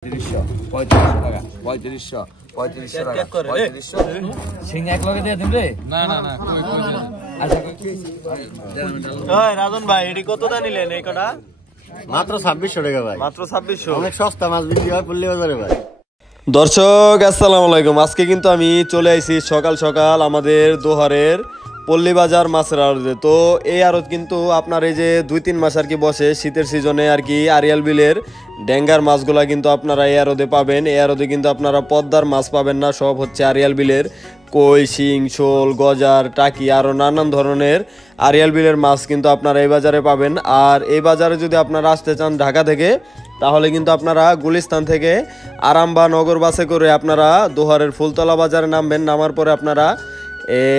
রাজন ভাই এটি কত দা নিলেন এই কটা? মাত্র 2600 টাকা ভাই। মাত্র 2600, অনেক সস্তা মাছ বিক্রি হয় পল্লী বাজারে ভাই। দর্শক আসসালামু আলাইকুম। আজকে কিন্তু আমি চলে আইছি সকাল সকাল আমাদের দোহারের পল্লী বাজার মাছের আড়তে। তো এই আড়ত কিন্তু আপনার এই যে 2-3 মাস আর কি বসে শীতের সিজনে আর কি আরিয়াল বিলের ড্যাঙ্গার মাছগুলা কিন্তু আপনারা এই আড়তে পাবেন। এই আড়তে কিন্তু আপনারা পদ্মার মাছ পাবেন না, সব হচ্ছে আরিয়াল বিলের কই, শিং, শোল, গজার, টাকি আরও নানান ধরনের আরিয়াল বিলের মাছ কিন্তু আপনারা এই বাজারে পাবেন। আর এই বাজারে যদি আপনারা আসতে চান ঢাকা থেকে, তাহলে কিন্তু আপনারা গুলিস্তান থেকে আরাম বা নগর বাসে করে আপনারা দোহারের ফুলতলা বাজারে নামবেন। নামার পরে আপনারা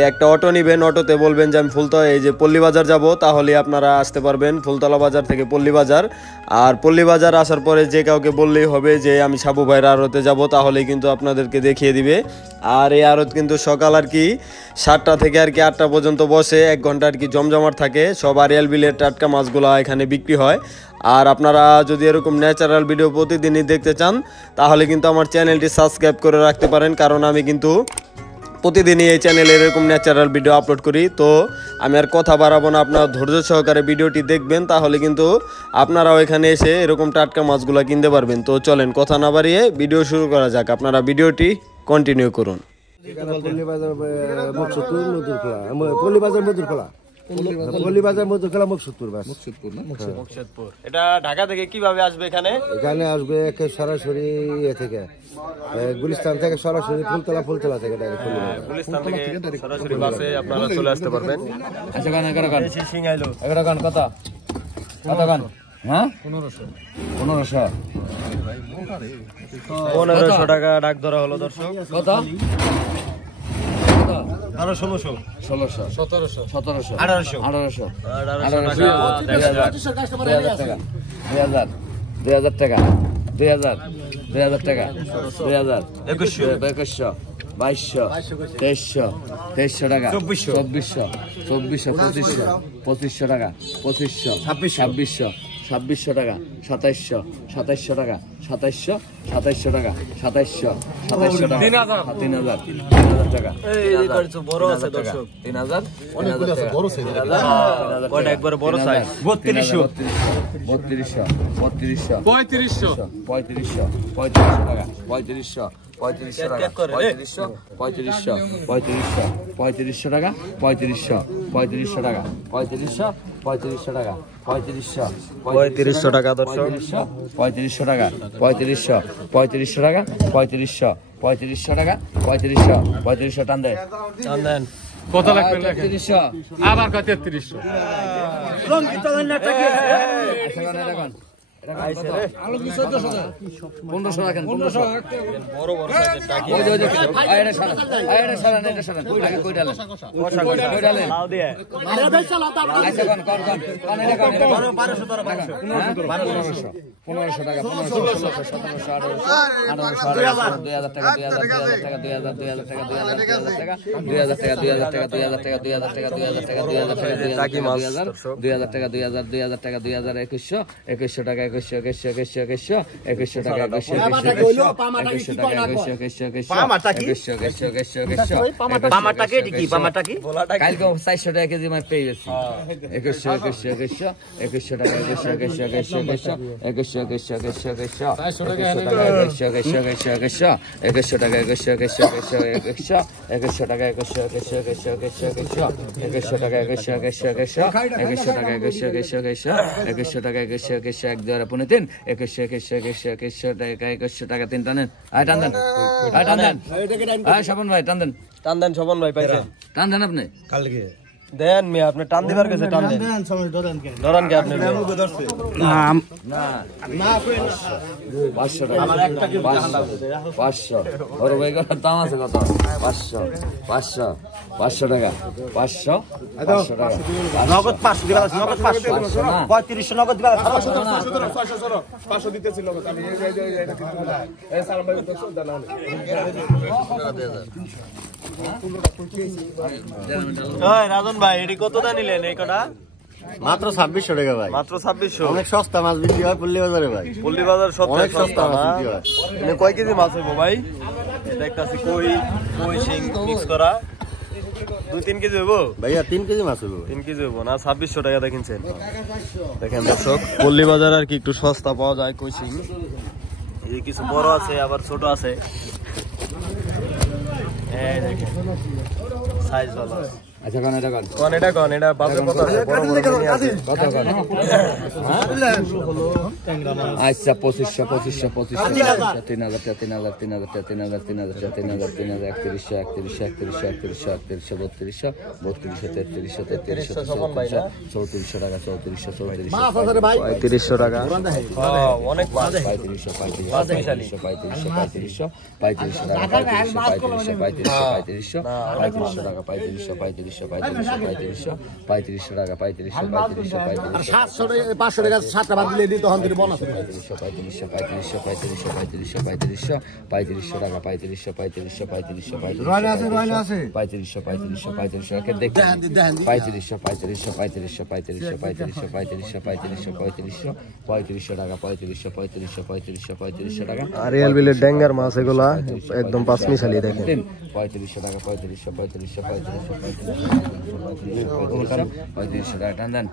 একটা অটো নেবেন, অটোতে বলবেন যে আমি এই যে পল্লী বাজার যাব, তাহলে আপনারা আসতে পারবেন ফুলতলা বাজার থেকে পল্লী বাজার। আর পল্লী বাজার আসার পরে যে কাউকে বললেই হবে যে আমি সাবু ভাইয়ের আড়তে যাব, তাহলেই কিন্তু আপনাদেরকে দেখিয়ে দিবে। আর এই আড়ত কিন্তু সকাল আর কি 7টা থেকে আর কি 8টা পর্যন্ত বসে, 1 ঘন্টা আর কি জমজমাট থাকে। সব আরিয়াল বিলের টাটকা মাছগুলো এখানে বিক্রি হয়। আর আপনারা যদি এরকম ন্যাচারাল ভিডিও প্রতিদিনই দেখতে চান, তাহলে কিন্তু আমার চ্যানেলটি সাবস্ক্রাইব করে রাখতে পারেন, কারণ আমি কিন্তু প্রতিদিনই এই চ্যানেলে এরকম ন্যাচারাল ভিডিও আপলোড করি। তো আমি আর কথা বাড়াবো না, আপনারা ধৈর্য সহকারে ভিডিওটি দেখবেন, তাহলে কিন্তু আপনারাও এখানে এসে এরকম টাটকা মাছগুলো কিনতে পারবেন। তো চলেন কথা না বাড়িয়ে ভিডিও শুরু করা যাক, আপনারা ভিডিওটি কন্টিনিউ করুন। পল্লী বাজার মধুরখোলা এটা ঢাকা থেকে কিভাবে আসবে? এখানে আসবে সরাসরি থেকে গুলিস্তান থেকে সরাসরি ফুলতলা থেকে গুলিস্তান থেকে সরাসরি বাসে আপনারা চলে আসতে পারবেন। আচ্ছা গান কত গান? হ্যাঁ 1500 টাকা ডাক ধরা হলো দর্শক। কত? 1600, 1700, 1800, 1800 টাকা, 2000 টাকা, 2000 টাকা, 2000, 2100, 2200, 2300 টাকা, 2400, 2500 টাকা, 2500, 2600 টাকা, 2700 টাকা, 2700 টাকা, 2700 টাকা, 3000 টাকা, 3000 একবার বড় সাইজ 3200, 3200, 3500 টাকা, 3500 টাকা, 3500 টাকা, 3500 টাকা, 3500 টাকা, 3500 টাকা দর্শক, 3500 টাকা, 3500 টাকা, 3500 টাকা, 3500 টান দেন কত লাগবে? 3300 আবার কত? 3300 1500 রাখেন, 1500 বড় বড় সাইজের টাকি। কই ডালেন? লাউ দিয়ে আচ্ছা কোন 1200 টাকা, 1500 টাকা, 1600, 1700, 1800, 2000 টাকা, 2000 টাকা, 2000 টাকা, 2000 টাকা, 2000 টাকা, 2000 টাকা, 2000 টাকা, 2000 টাকা, 2000 টাকা, 2000 টাকা, 2000 টাকা, 2000 টাকা, 2000 টাকা, 2000, 2100 টাকা, 2100 টাকা, 2100 কালকে 400 টাকা কেজি মাছ পেয়ে গেছি। 2100 টাকা, 2100 টাকা 3 টানেন। টান দেন। টান দেন স্বপন ভাই, পাইছেন? টান দেন আপনি কালকে দেন মিয়া, আপনি টান দিবার কাছে টান দেন। ধরেন কি আপনি? না 500 টাকা, 500 ওর ভাই কত দাম আছে? কত? 500 টাকা, 500 টাকা, নগদ 500 দিবা, নগদ 500 3500 নগদ দিবা, 500 দিতেছিল আমি এই সালাম ভাই তো দানা রাজন ভাই এটি কত দা নিলেন এই কটা? মাত্র 2600 টাকা ভাই। মাত্র 2600। অনেক সস্তা মাছ বিক্রি হয় পল্লী বাজারে ভাই। পল্লী বাজার অনেক সস্তা সস্তা মাছ না? বিক্রি হয়। এখানে কয় কেজি মাছ হইব ভাই? দেখতাছি কই শিং মিক্স করা 2-3 কেজি হইব ভাইয়া 3 কেজি মাছ হইব। 3 কেজি হইব না? 2600 টাকা কিনছেন। দেখেন দর্শক, পল্লী বাজার আর কি একটু সস্তা পাওয়া যায় কই শিং। এই যে কিছু বড় আছে আবার ছোট আছে। এই দেখেন সাইজ ভালো আছে। আচ্ছা কোন এটা কোন কোন এটা বাজার কত আছে? বড় বড় মিনি আছে। কত কোন আচ্ছা 2500 3000 3000 টাকা। অনেক মাছ। 500 টাকা 7টা বাদ দিলে দিতে হন দিতে বোনাস। 3500 টাকা 3500 রয়না আছে রয়না আছে। 3500 টাকা দেখেন 3500 টাকা 3500 টাকা। আরিয়াল বিলের ড্যাঙ্গার মাছ এগুলা একদম পাঁচ মিশালি দেখেন। 3500 টাকা 3500 টাকা টান দেন।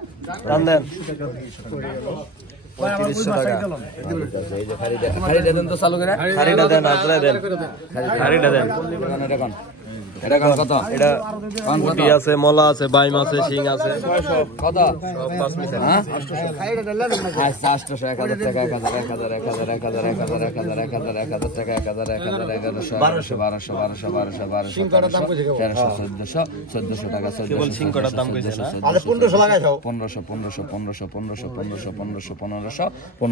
3500 টাকা। খারিটা দেন তো চালু করে। খারিটা দেন, আজরা দেন। খারিটা দেন। এটা কত? এটা পুঁটি আছে, মলা আছে, বাইম আছে, শিং আছে। কত? সব পাঁচ মিশালি। হ্যাঁ? আচ্ছা 800 1000 টাকা 1000 টাকা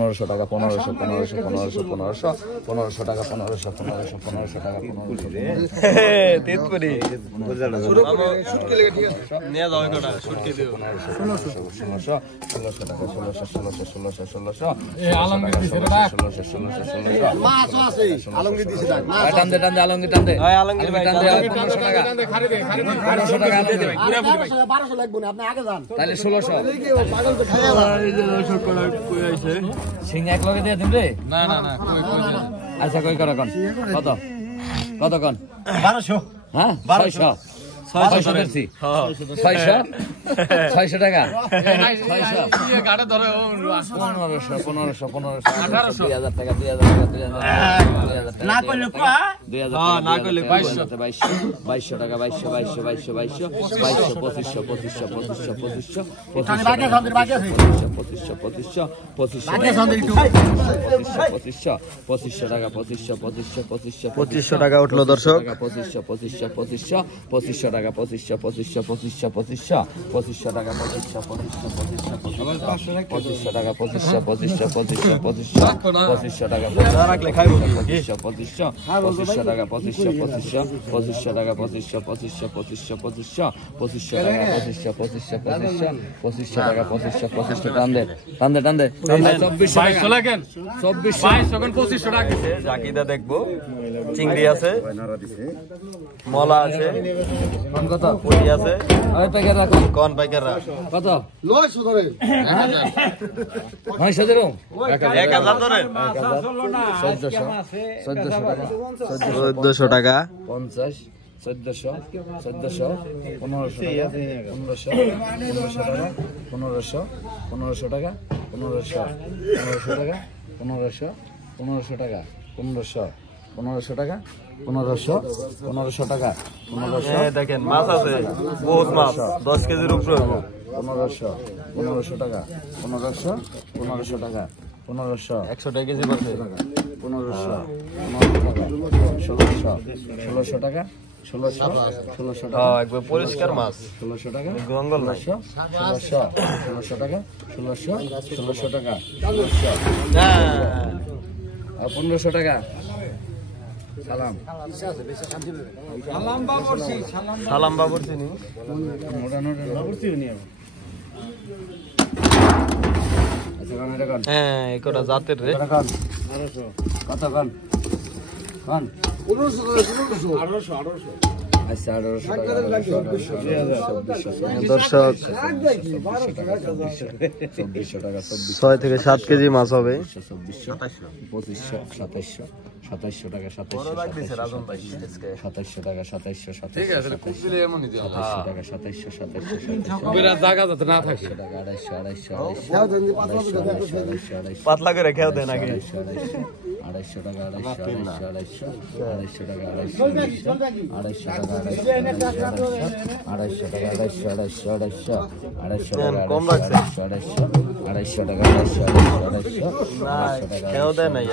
1400 টাকা 1400 টাকা 1500 টাকা তেতপুরি নিয়ে যাও এটা শুটকি দিও। 1600 টাকা 1600 মাছও আছে আলমগীর দিছে দাম। টান দে আলমগীর টান দে। ভাই আলমগীর ভাই 1500 টাকা 1500 টাকা আলমগীর দে। 1200 লাগবে না, আপনি আগে যান। তাহলে 1600 পাগল তো খাইয়া সিং এক লগে দিয়ে দিন রে। না আচ্ছা কই করা কোন কত কোন 1200। হ্যাঁ 600 দিচ্ছি 600 টাকা 1500 2000 টাকা 2000 না করলে কো 2000 না করলে 2200 টাকা 2200 2500 টাকা উঠলো দর্শক। 2500 টাকা 2500 টাকা 2500 টাকা জাকিদা দেখবো। চিংড়ি আছে, মলা আছে, কত পুঁটি আছে। ওই প্যাকেট রাখো কোন পাইকাররা কত 900 ধরে 900 দিরো 1000 ধরে 1400 টাকা 1400 টাকা 50 1400 1500 টাকা 1500 টাকা 1500 টাকা 1500 টাকা দেখেন মাছ আছে, বহুত মাছ, 10 কেজির উপরে হইব। 1500 টাকা 1500 টাকা 100 টাকা কেজি পাচ্ছে। 1600 টাকা 1600 টাকা একবার পরিষ্কার মাছ, 1600 টাকা গঙ্গল নাই। 1600 টাকা 1600 টাকা আর 1500 টাকা সালাম সালাম বাবুর চিনি। হ্যাঁ একটা জাতের রে। কত কন 1500 1800 আচ্ছা 1800 টাকা 1800 দর্শক 2400 টাকা 6 থেকে 7 কেজি মাছ হবে 2500 2700 2700 টাকা 2700 টাকা 2700 ঠিক আছে খুব দিলে এমনই দিও 2700 টাকা 2700 বেরা জায়গা যাতে না থাকে 250 পাতলা করে খেও দেন আগে 250 টাকা 250 টাকা 250 কম লাগছে। 250 টাকা খেও দেন নাই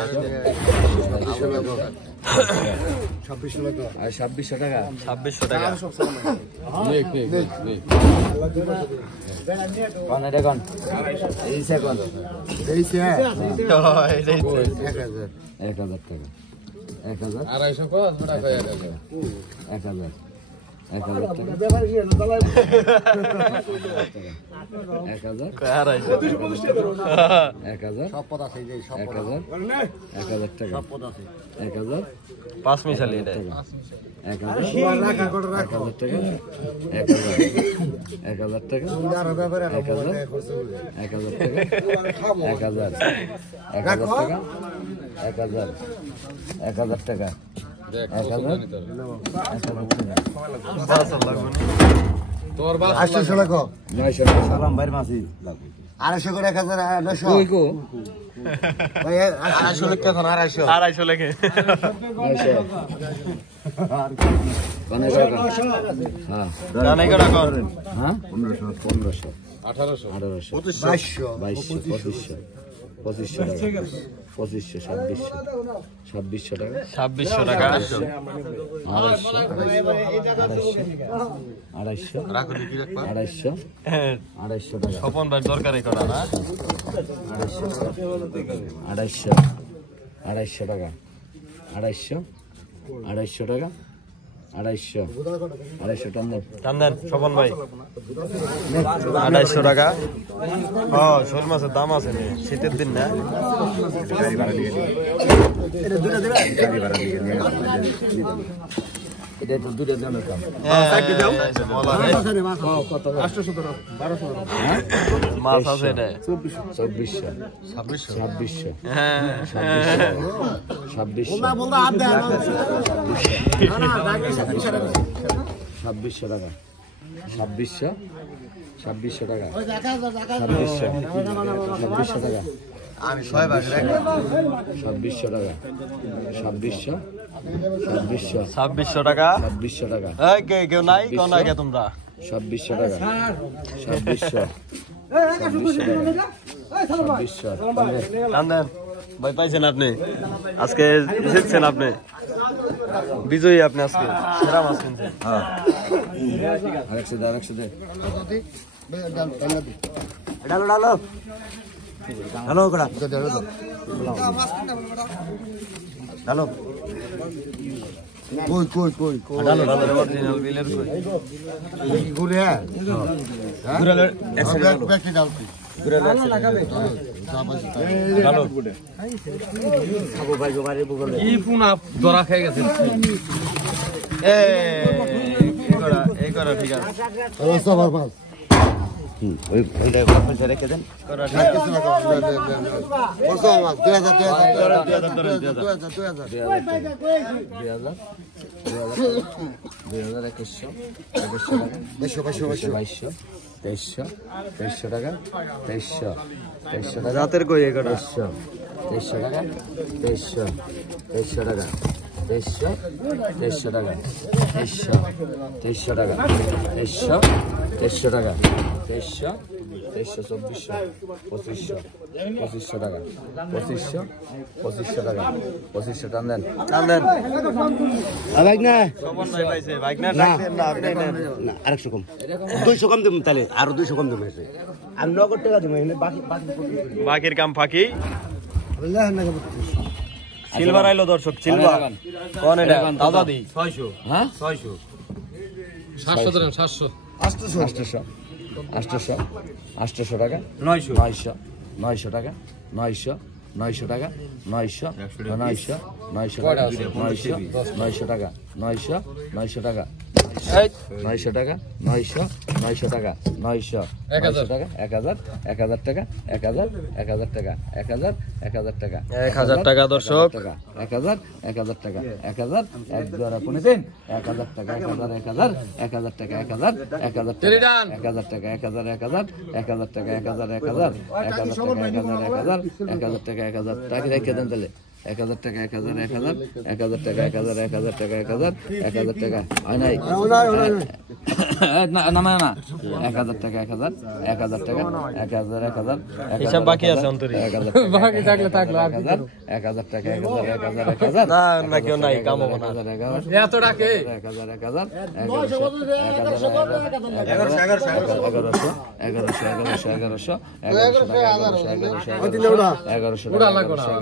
2600 টাকা 2600 টাকা কোন এটা কোন এই সেকন্ড 1000 1000 টাকা 1000 250 কো বড় কয় 1000 1000 টাকা 1000 সব পদ আছে এই যে সব 1000 টাকা 1000 5 মিশালি এটা 1000 রাখা করে রাখো 1000 টাকা 1000 টাকা আর ব্যাপারে 1000 টাকা 1000 টাকা 1000 টাকা তোর বাস 800 টাকা 900 টাকা সালাম ভাইয়ের মাসি 250 করে 1900 কই গো ভাই 800 টাকা এখন 250 250 লেগে 900 কোনে টাকা হ্যাঁ জানাই করা কর হ্যাঁ 1500 1800 1800 2200 2500 2500 2600 টাকা 2600 টাকা 250 টাকা স্বপন ভাই দরকারি করা না 250 টাকা 250 টাকা 250 টান দেন টান দেন স্বপন ভাই 250 টাকা শোল মাছের দাম আছে নি শীতের দিন না এটা তো দুটো দামের কাম মাছ আছে এটা 2400 2600 হ্যাঁ 2600 টাকা 2600 টাকা 2600 টাকা আমি 6 ভাগ রাখ 2600 টাকা 2600 2600 টাকা 2600 টাকা এই কেউ নাই কোন আগে তোমরা 2600 টাকা 2600 টান দেন ভাই পাইছেন আপনি আজকে জিতছেন আপনি বিজয়ী আপনি আজকে সেরা মাছ কিনছেন আরেকশো দে ডালো ডালো ডালো কড়া ডালো কই ডালো অরিজিনাল বিলের কই ঘুরে হ্যাঁ গুড়ালের ব্যাকে ডালছি ডালো কি পুনা ধরা খেয়ে গেছে এই করা ঠিক আছে সবার মাছ ওইটা পয়সা রেখে দেন করা ঠিক আছে সবার মাছ 2000 2300 টাকা 2300 টাকা রাতের কই এই কটা 2300 টাকা 2300 টাকা 2300 টাকা 2300 টাকা 2300 টাকা 2300 2400 2500 টাকা 2500 টাকা 2500 টান দেন টান দেন ভাই না সবন ভাই পাইছে বাইক না ডাকতেন না আপনি নেন না আরেকশো কম 200 কম দেব তাহলে আরো 200 কম দেব এসে আমি নগদ টাকা দেব এখানে বাকি বাকির কাম ফাঁকি আল্লাহ না সিলভার আইলো দর্শক সিলভার কোন এটা দাদা দি 600 হ্যাঁ 700 ধরেন 700 800 টাকা 900 টাকা 900 টাকা 900 টাকা 900 টাকা 900 টাকা 900 টাকা 900 টাকা 900 টাকা 1000 1000 টাকা 1000 1000 টাকা 1000 1000 টাকা 1000 টাকা দর্শক 1000 1000 টাকা 1000 এক জোড়া কোনে দিন 1000 টাকা 1000 1000 1000 টাকা 1000 1000 টাকা 1000 টাকা 1000 1000 1000 টাকা 1000 1000 1000 টাকা 1000 টাকা 1000 টাকা রেখে দেন তাহলে 1000 টাকা 1000 1000 1000 টাকা 1000 1000 টাকা 1000 1000 টাকা হয় নাই না না না 1000 টাকা 1000 1000 টাকা 1000 1000 হিসাব বাকি আছে অন্তরে বাকি থাকলে 1000 টাকা 1000 না না কেউ নাই কাম হবে না এত রাখে 1000 1000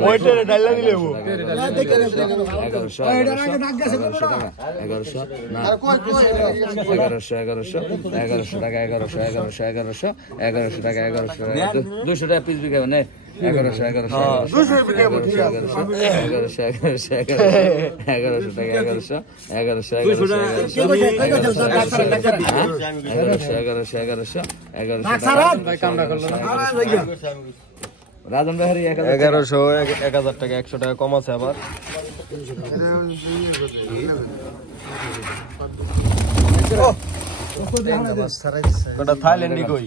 ওইটারে ডাইলা দিলে ও 200 টাকা পিস বিকাবে না 1100 টাকা 1100 রাজন ভাই 1100 1000 টাকা 100 টাকা কম আছে আবার কোটা থাইল্যান্ডি কই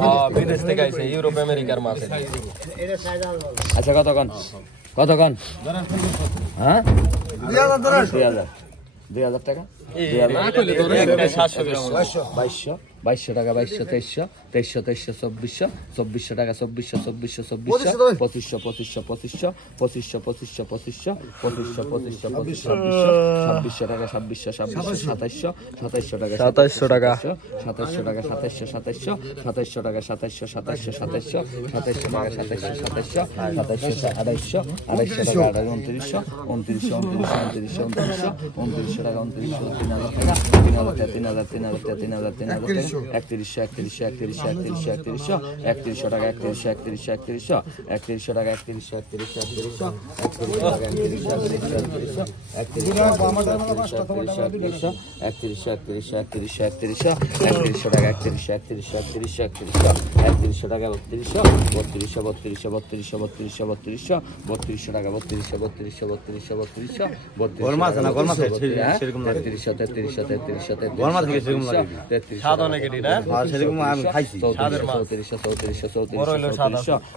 হ্যাঁ বিদেশ থেকে আইছে ইউরোপ আমেরিকার মাছ আচ্ছা কতক্ষণ হ্যাঁ 2000 টাকা 2200 টাকা 2200 2300 2400 2400 টাকা 2400 2500 2500 টাকা 2600 2700 টাকা 2700 টাকা 2700 টাকা 2700 টাকা 2700 টাকা 2700 টাকা 2700 টাকা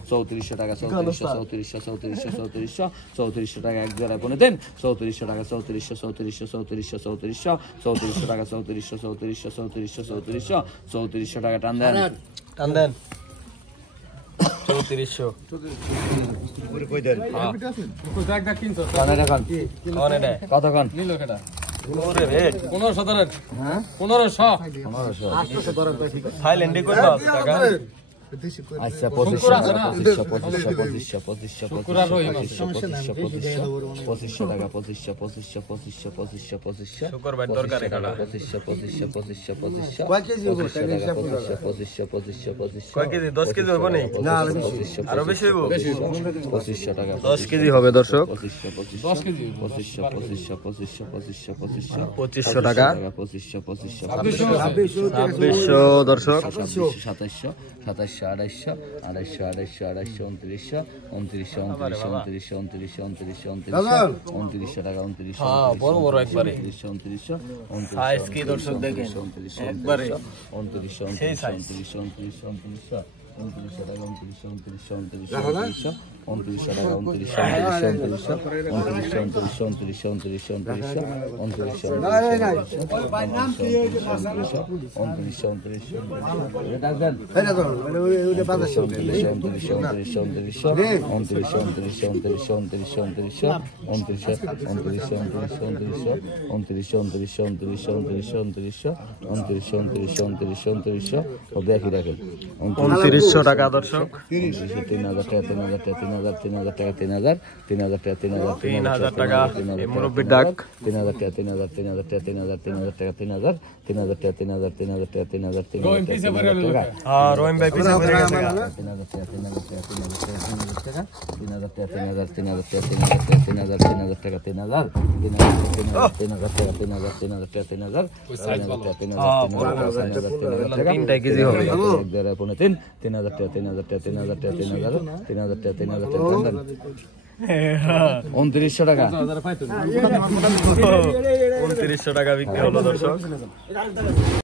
2900 টাকা 3400 টাকা 3400 টাকা এক জোড়া বনে দেন 3400 টাকা 3400 টাকা 3400 টাকা টান দেন 3400 কই দেন কতক্ষণ ওরে রে 1500 হ্যাঁ 1500 থাইল্যান্ডে কই পাস টাকা আচ্ছা 2500 টাকা 2500 টাকা 2500 শুক্রবার তরকারি কাটা 2500 কয় কেজি হবে টাকা হিসাব করে 2500 কয় কেজি 10 কেজি হবে না না আরো বেশি হইব 2500 টাকা 10 কেজি হবে দর্শক 10 কেজি 2500 টাকা 2600 দর্শক 2700 2800 2900 টাকা 2900 হ্যাঁ বড় বড় একবারে 2900 সাইজ কি দর্শক দেখেন একবারে 2900 সেই সাইজ 2900 2900 3,500 টাকা দর্শক, 3,000 টাকা, 3,000 টাকা, 3,000 টাকা, 3,000 টাকা, 3,000 টাকা এই মুরব্বির ডাক, 3,000 টাকা, 3,000 টাকা, 3,000 টাকা, 3,000 টাকা, 3,000 টাকা, 3,000 টাকা। হ্যাঁ রহিম ভাই পিছে পড়ে গেছে গা। 3,000 টাকা, 3,000 টাকা, 3,000 টাকা, 3,000 টাকা, 3,000 টাকা, 3,000 টাকা, 3,000 টাকা, 3,000 তিনটাই কেজি হবে। 3,000 টাকা, 3,000 টাকা, 3,000 টাকা, 3,000 টাকা, 3,000 টাকা, 2,900 টাকা। 2,900 টাকা বিক্রি হলো দর্শক।